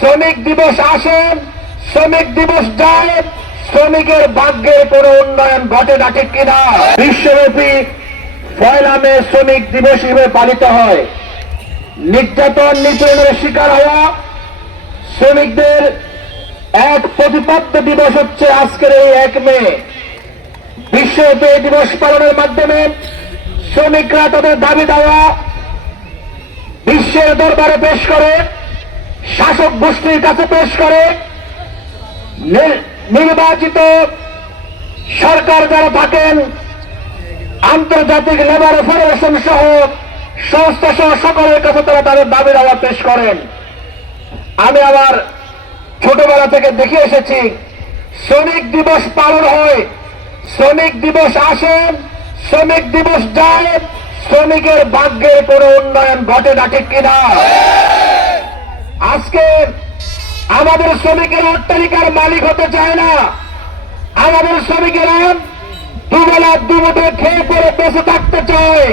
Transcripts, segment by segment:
শ্রমিক দিবস আসে, শ্রমিক দিবস যায়, শ্রমিকের ভাগ্যের কোন উন্নয়ন ঘটে না, ঠিক কিনা? বিশ্বব্যাপী 1 মে শ্রমিক দিবস হিসেবে পালিত হয়। নির্যাতন নিপীড়নের শিকার হওয়া শ্রমিকদের এক প্রতিপাদ্য দিবস হচ্ছে আজকের এই 1 মে। বিশ্বব্যাপী এই দিবস পালনের মাধ্যমে শ্রমিকরা তাদের দাবি দেওয়া বিশ্বের দরবারে পেশ করে, শাসক গোষ্ঠীর কাছে পেশ করে। নির্বাচিত সরকার যারা থাকেন, আন্তর্জাতিক লেবার ফেডারেশন সহ সংস্থা সহ সকলের কাছে তারা তাদের দাবি দাওয়া পেশ করেন। আমি আবার ছোটবেলা থেকে দেখে এসেছি, শ্রমিক দিবস পালন হয়, শ্রমিক দিবস আসে, শ্রমিক দিবস যায়, শ্রমিকের ভাগ্যের কোন উন্নয়ন ঘটে না, ঠিক কিনা? আজকে আমাদের শ্রমিকেরা অট্টালিকার মালিক হতে চায় না। আমাদের শ্রমিকেরা দুবেলা দুমুঠো খেয়ে পরে বেঁচে থাকতে চায়,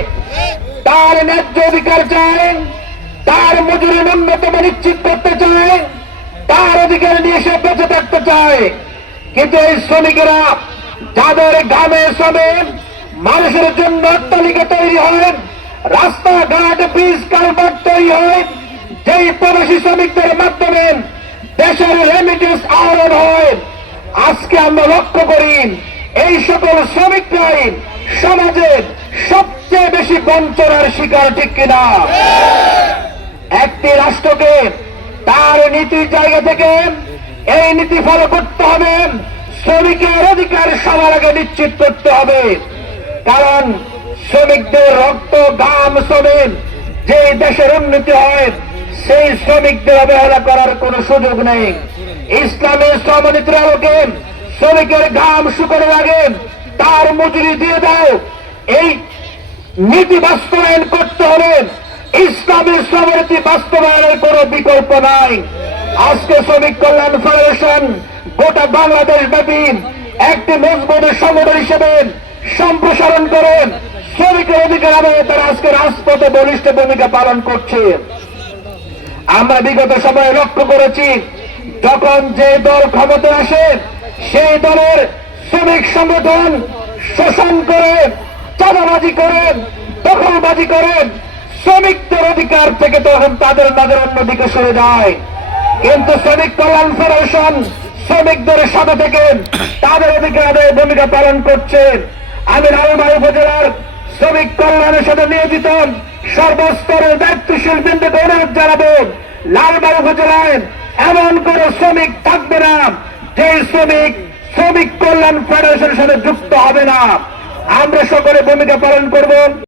তার ন্যায্য অধিকার চায়, তার মজুরি ন্যূনতম নিশ্চিত করতে চায়, তার অধিকার নিয়ে সে বেঁচে থাকতে চায়। কিন্তু এই শ্রমিকেরা যাদের গ্রামে শ্রমিক মানুষের জন্য অট্টালিকা তৈরি হয়, রাস্তাঘাট ব্রিজ কালভার্ট তৈরি হয়, যেই প্রবাসী শ্রমিকদের মাধ্যমে দেশের রেমিটেন্স আহরণ হয়, আজকে আমরা লক্ষ্য করি এই সকল শ্রমিকরাই সমাজের সবচেয়ে বেশি বঞ্চনার শিকার, ঠিক কিনা? একটি রাষ্ট্রকে তার নীতির জায়গা থেকে এই নীতি ফলো করতে হবে, শ্রমিকের অধিকার সবার আগে নিশ্চিত করতে হবে। কারণ শ্রমিকদের রক্ত ঘাম শ্রমিক যে দেশের উন্নতি হয়, সেই শ্রমিকদের অবহেলা করার কোন সুযোগ নেই। ইসলামের শ্রমনীতির আলোকে শ্রমিকের ঘাম শুকানোর আগে তার মজুরি দিয়ে দাও, এই নীতি বাস্তবায়ন করতে হবে। ইসলামের শ্রমনীতি বাস্তবায়নের কোন বিকল্প নাই। আজকে শ্রমিক কল্যাণ ফেডারেশন গোটা বাংলাদেশ ব্যাপী একটি মজবুত সংগঠন হিসেবে সম্প্রসারণ করে শ্রমিকের অধিকার আদায়ে তারা আজকে রাজপথে বলিষ্ঠ ভূমিকা পালন করছে। আমরা বিগত সময়ে লক্ষ্য করেছি, যখন যে দল ক্ষমতায় আসে সেই দলের শ্রমিক সংগঠন শোষণ করে, চাঁদাবাজি করে, দখলবাজি করে, শ্রমিকদের অধিকার থেকে তখন তাদের নজর অন্যদিকে সরে যায়। কিন্তু শ্রমিক কল্যাণ ফেডারেশন শ্রমিকদের সাথে থেকে তাদের অধিকার আদায়ে ভূমিকা পালন করছে। আমি লালবাড়ী উপজেলার শ্রমিক কল্যাণের সাথে নিয়োজিত সর্বস্তরের দায়িত্বশীল বৃন্দকে অনুরোধ জানাবো, লালবাড়ী উপজেলায় এমন কোন শ্রমিক থাকবে না যে শ্রমিক শ্রমিক কল্যাণ ফেডারেশনের সাথে যুক্ত হবে না। আমরা সকলে ভূমিকা পালন করব।